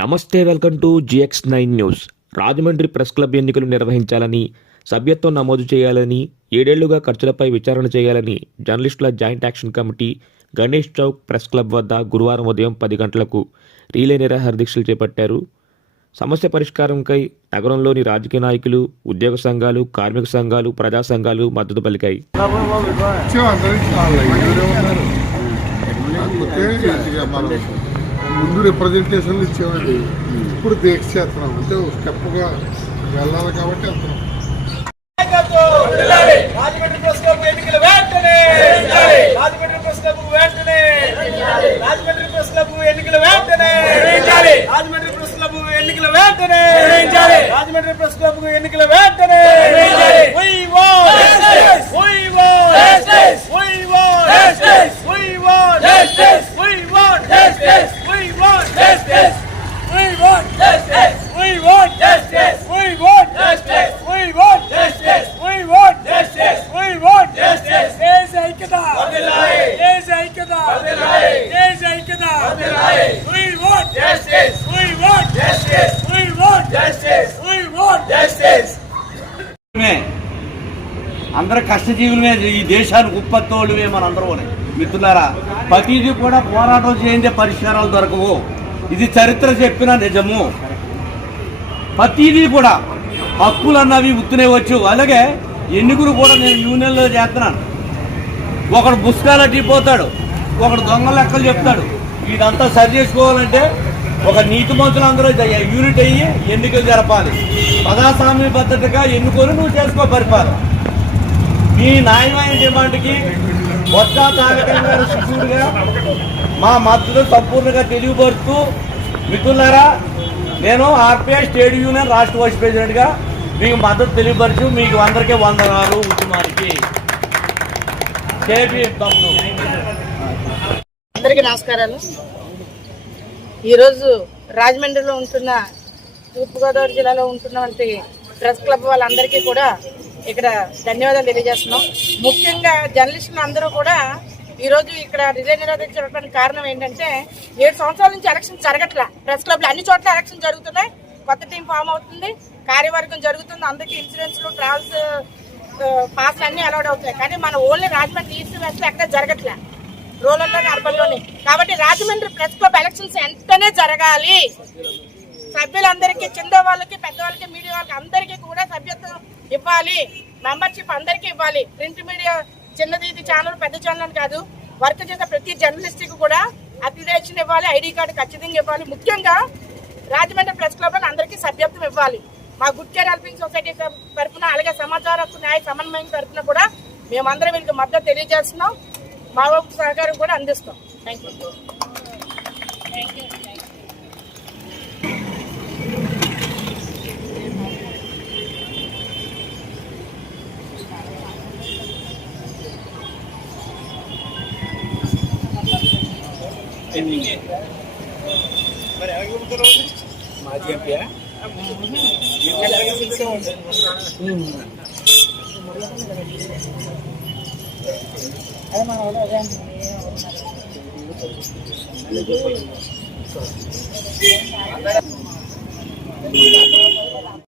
నమస్తే, welcome to GX9 news. Rajahmundry press club ఎన్నికలు నిర్వహించాలని, సభ్యత్వం నమోదు చేయాలని, 7 ఏళ్లుగా ఖర్చులపై విచారణ చేయాలని జర్నలిస్టుల joint action committee Ganesh Chowk press club వద్ద గురువారం ఉదయం 10 గంటలకు రీలే నిరాహార దీక్షలు చేపట్టారు. సమస్య పరిష్కారంకై నగరంలోని రాజకీయ నాయకులు, ఉద్యోగ సంఘాలు, కార్మిక సంఘాలు, ప్రజా సంఘాలు మద్దతు పలికాయి. ముందు రిప్రజెంటేషన్లు ఇచ్చేవాడి, ఇప్పుడు దీక్ష చేస్తున్నాం. అంటే స్టెప్గా వెళ్ళాలి కాబట్టి వెళ్తున్నాం. రాజమండ్రి ప్రెస్ క్లబ్ ఎన్నికల వెంటనే, రాజమండ్రి ప్రెస్ క్లబ్ వెంటనే, రాజమండ్రి ప్రెస్ క్లబ్ ఎన్నికల వెంటనే, రాజమండ్రి ప్రెస్ క్లబ్ ఎన్నికల వెంటనే, రాజమండ్రి ప్రెస్ క్లబ్ ఎన్నికల వెంటనే. We want justice, we want justice, we want justice, we want justice, we want justice, we want justice, we want justice, we want justice, we want justice, we want justice, we want justice, we want justice. దేశ ఐక్యత వర్ధిల్లాలి, దేశ ఐక్యత వర్ధిల్లాలి, దేశ ఐక్యత వర్ధిల్లాలి. We want justice, we want justice, we want justice, we want justice. అందరూ కష్టజీవులమే, ఈ దేశానికి ఉత్పత్తోళ్ళువే మనందరూనే. మిత్రులారా, ప్రతిదీ కూడా పోరాటం చేయండి, పరిష్కారాలు దొరకవు. ఇది చరిత్ర చెప్పిన నిజము. ప్రతిదీ కూడా హక్కులు అన్నవి ఉత్తునే వచ్చు. అలాగే ఎన్నికలు కూడా నేను యూనియన్లో చేస్తున్నాను. ఒకడు పుస్తకాలు పోతాడు, ఒకడు దొంగ లెక్కలు చెప్తాడు. ఇదంతా సరి చేసుకోవాలంటే ఒక నీతి మంత్రులు అందరూ యూనిట్ అయ్యి ఎన్నికలు జరపాలి. ప్రజాస్వామ్య పద్ధతిగా ఎన్నుకొని నువ్వు చేసుకో పరిపాలన. మీ న్యాయమైన డిమాండ్కి బొత్స తారకం గారు శిశువుడిగా మా మద్దతు సంపూర్ణంగా తెలియపరుస్తూ, మిత్రులారా, నేను RPI స్టేట్ యూనియన్ రాష్ట్ర వైస్ ప్రెసిడెంట్గా మీకు మద్దతు తెలియపరచు. మీకు అందరికీ వందనాలు. ఉద్యమానికి అందరికీ నమస్కారాలు. ఈరోజు రాజమండ్రిలో ఉంటున్న, తూర్పుగోదావరి జిల్లాలో ఉంటున్నటువంటి ప్రెస్ క్లబ్ వాళ్ళందరికీ కూడా ఇక్కడ ధన్యవాదాలు తెలియజేస్తున్నాం. ముఖ్యంగా జర్నలిస్టులు అందరూ కూడా ఈరోజు ఇక్కడ రిలే నిరాదీక్ష జరగడానికి కారణం ఏంటంటే, 7 సంవత్సరాల నుంచి ఎలక్షన్ జరగట్లే. ప్రెస్ క్లబ్లో అన్ని చోట్ల ఎలక్షన్ జరుగుతున్నాయి. కొత్త టీం ఫామ్ అవుతుంది, కార్యవర్గం జరుగుతుంది, అందరికీ ఇన్సూరెన్స్లు, ట్రావెల్స్ పాస్లు అన్నీ అలౌడ్ అవుతాయి. కానీ మన ఓన్లీ రాజమండ్రి ఈస్ట్ వెస్ట్ ఎక్కడ జరగట్లే, రూరల్లోని అర్బన్లోని. కాబట్టి రాజమండ్రి ప్రెస్ క్లబ్ ఎలక్షన్స్ వెంటనే జరగాలి. సభ్యులందరికీ, చిన్న వాళ్ళకి, పెద్దవాళ్ళకి, మీడియా వాళ్ళకి అందరికీ కూడా సభ్యత్వం ఇవ్వాలి. మెంబర్షిప్ అందరికీ ఇవ్వాలి. ప్రింట్ మీడియా చిన్నది, ఇది ఛానల్ పెద్ద ఛానల్ అని కాదు. వర్క్ చేసే ప్రతి జర్నలిస్ట్కి కూడా అక్రిడేషన్ ఇవ్వాలి, ID కార్డు ఖచ్చితంగా ఇవ్వాలి. ముఖ్యంగా రాజమండ్రి ప్రెస్ క్లబ్ లో అందరికీ సభ్యత్వం ఇవ్వాలి. మా గుడ్ కేర్ హెల్పింగ్ సొసైటీ తరఫున, అలాగే సమాచార హక్కు న్యాయ సమన్వయం తరఫున కూడా మేమందరం వీళ్ళకి మద్దతు తెలియజేస్తున్నాం. మా సహకారం కూడా అందిస్తాం. Thank you. మాజీ ఎంపీ అదే మన